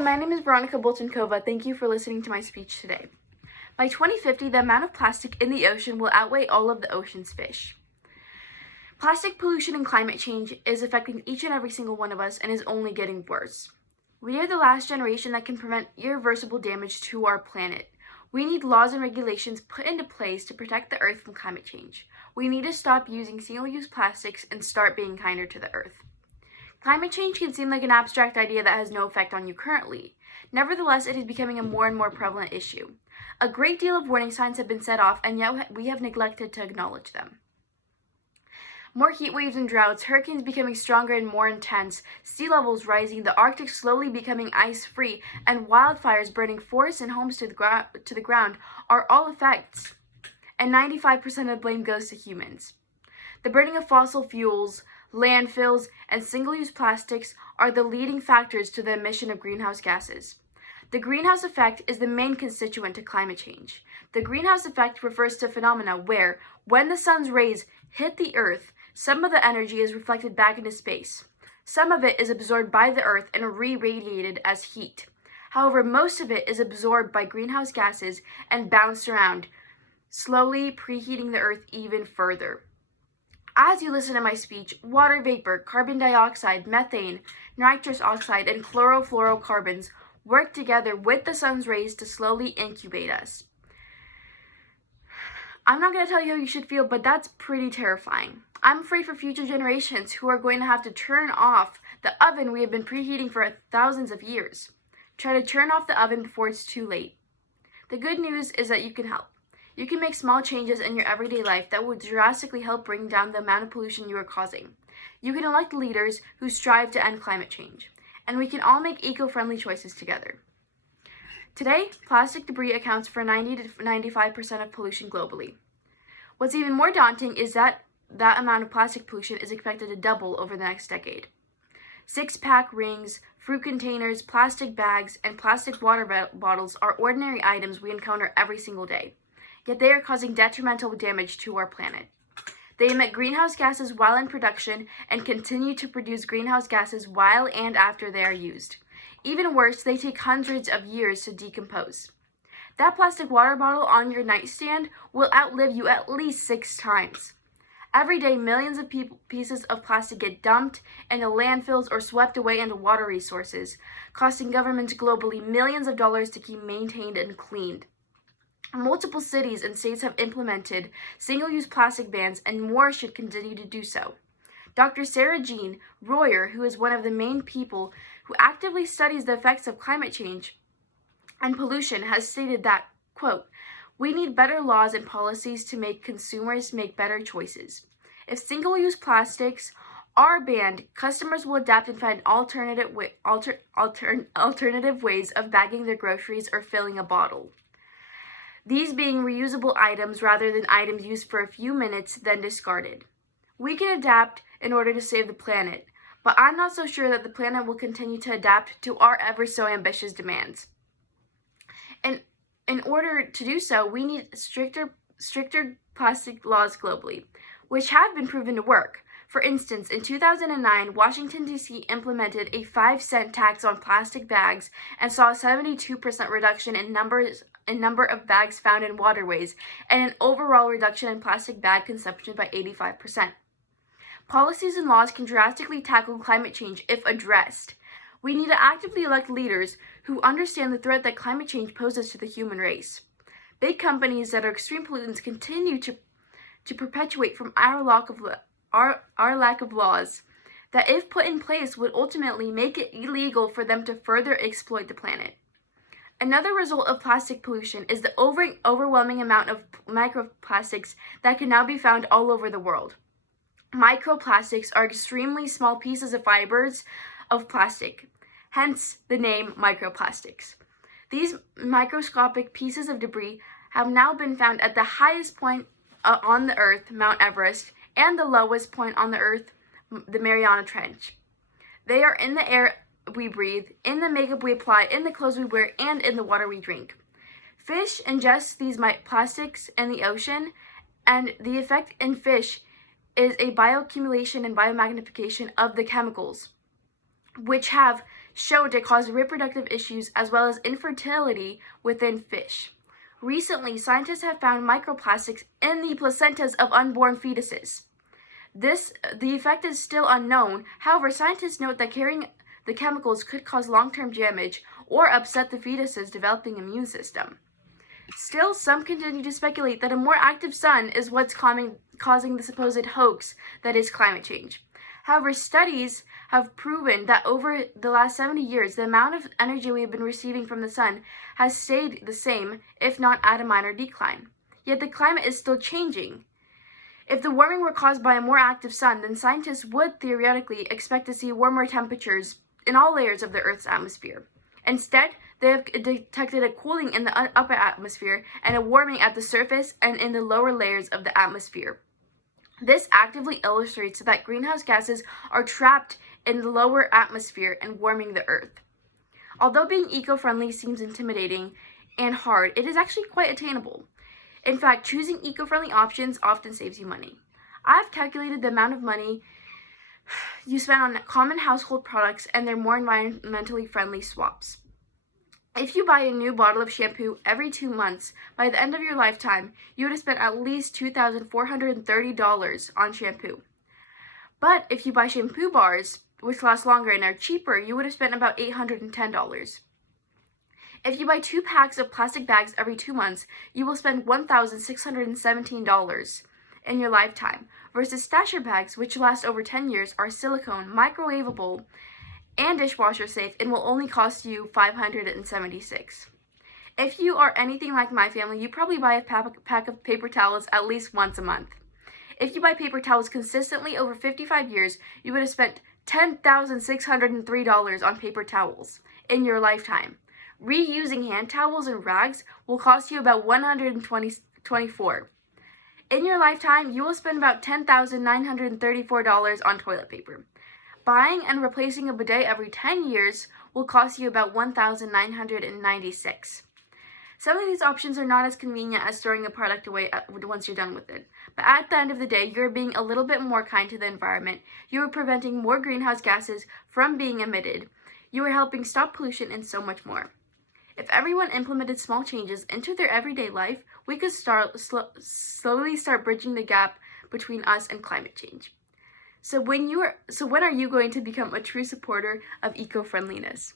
my name is Veronica Boltonkova. Thank you for listening to my speech today. By 2050, the amount of plastic in the ocean will outweigh all of the ocean's fish. Plastic pollution and climate change is affecting each and every single one of us and is only getting worse. We are the last generation that can prevent irreversible damage to our planet. We need laws and regulations put into place to protect the Earth from climate change. We need to stop using single-use plastics and start being kinder to the Earth. Climate change can seem like an abstract idea that has no effect on you currently. Nevertheless, it is becoming a more and more prevalent issue. A great deal of warning signs have been set off, and yet we have neglected to acknowledge them. More heat waves and droughts, hurricanes becoming stronger and more intense, sea levels rising, the Arctic slowly becoming ice-free, and wildfires burning forests and homes to the ground are all effects, and 95% of blame goes to humans. The burning of fossil fuels, landfills, and single-use plastics are the leading factors to the emission of greenhouse gases. The greenhouse effect is the main constituent to climate change. The greenhouse effect refers to a phenomena where, when the sun's rays hit the Earth, some of the energy is reflected back into space. Some of it is absorbed by the Earth and re-radiated as heat. However, most of it is absorbed by greenhouse gases and bounced around, slowly preheating the Earth even further. As you listen to my speech, water vapor, carbon dioxide, methane, nitrous oxide, and chlorofluorocarbons work together with the sun's rays to slowly incubate us. I'm not going to tell you how you should feel, but that's pretty terrifying. I'm afraid for future generations who are going to have to turn off the oven we have been preheating for thousands of years. Try to turn off the oven before it's too late. The good news is that you can help. You can make small changes in your everyday life that will drastically help bring down the amount of pollution you are causing. You can elect leaders who strive to end climate change, and we can all make eco-friendly choices together. Today, plastic debris accounts for 90 to 95% of pollution globally. What's even more daunting is that amount of plastic pollution is expected to double over the next decade. Six-pack rings, fruit containers, plastic bags, and plastic water bottles are ordinary items we encounter every single day. Yet they are causing detrimental damage to our planet. They emit greenhouse gases while in production and continue to produce greenhouse gases while and after they are used. Even worse, they take hundreds of years to decompose. That plastic water bottle on your nightstand will outlive you at least 6 times. Every day, millions of pieces of plastic get dumped into landfills or swept away into water resources, costing governments globally millions of dollars to keep maintained and cleaned. Multiple cities and states have implemented single-use plastic bans, and more should continue to do so. Dr. Sarah Jean Royer, who is one of the main people who actively studies the effects of climate change and pollution, has stated that, quote, "We need better laws and policies to make consumers make better choices. If single-use plastics are banned, customers will adapt and find alternative ways of bagging their groceries or filling a bottle. These being reusable items rather than items used for a few minutes then discarded. We can adapt in order to save the planet, but I'm not so sure that the planet will continue to adapt to our ever so ambitious demands. And in order to do so, we need stricter plastic laws globally, which have been proven to work. For instance, in 2009, Washington, D.C. implemented a 5-cent tax on plastic bags and saw a 72% reduction in number of bags found in waterways and an overall reduction in plastic bag consumption by 85%. Policies and laws can drastically tackle climate change if addressed. We need to actively elect leaders who understand the threat that climate change poses to the human race. Big companies that are extreme pollutants continue to perpetuate from our lack of laws that, if put in place, would ultimately make it illegal for them to further exploit the planet. Another result of plastic pollution is the overwhelming amount of microplastics that can now be found all over the world. Microplastics are extremely small pieces of fibers of plastic, hence the name microplastics. These microscopic pieces of debris have now been found at the highest point on the Earth, Mount Everest, and the lowest point on the Earth, the Mariana Trench. They are in the air we breathe, in the makeup we apply, in the clothes we wear, and in the water we drink. Fish ingest these plastics in the ocean, and the effect in fish is a bioaccumulation and biomagnification of the chemicals, which have shown to cause reproductive issues as well as infertility within fish. Recently, scientists have found microplastics in the placentas of unborn fetuses. The effect is still unknown. However, scientists note that carrying the chemicals could cause long-term damage or upset the fetus's developing immune system. Still, some continue to speculate that a more active sun is what's causing the supposed hoax that is climate change. However, studies have proven that over the last 70 years, the amount of energy we have been receiving from the sun has stayed the same, if not at a minor decline. Yet the climate is still changing. If the warming were caused by a more active sun, then scientists would theoretically expect to see warmer temperatures in all layers of the Earth's atmosphere. Instead, they have detected a cooling in the upper atmosphere and a warming at the surface and in the lower layers of the atmosphere. This actively illustrates that greenhouse gases are trapped in the lower atmosphere and warming the Earth. Although being eco-friendly seems intimidating and hard, it is actually quite attainable. In fact, choosing eco-friendly options often saves you money. I've calculated the amount of money you spend on common household products and their more environmentally friendly swaps. If you buy a new bottle of shampoo every 2 months, by the end of your lifetime, you would have spent at least $2,430 on shampoo. But if you buy shampoo bars, which last longer and are cheaper, you would have spent about $810. If you buy 2 packs of plastic bags every 2 months, you will spend $1,617 in your lifetime, versus stasher bags, which last over 10 years, are silicone, microwavable, and dishwasher safe, and will only cost you $576. If you are anything like my family, you probably buy a pack of paper towels at least once a month. If you buy paper towels consistently over 55 years, you would have spent $10,603 on paper towels in your lifetime. Reusing hand towels and rags will cost you about $124. In your lifetime, you will spend about $10,934 on toilet paper. Buying and replacing a bidet every 10 years will cost you about $1,996. Some of these options are not as convenient as throwing a product away once you're done with it. But at the end of the day, you're being a little bit more kind to the environment. You are preventing more greenhouse gases from being emitted. You are helping stop pollution and so much more. If everyone implemented small changes into their everyday life, we could slowly start bridging the gap between us and climate change. So when are you going to become a true supporter of eco-friendliness?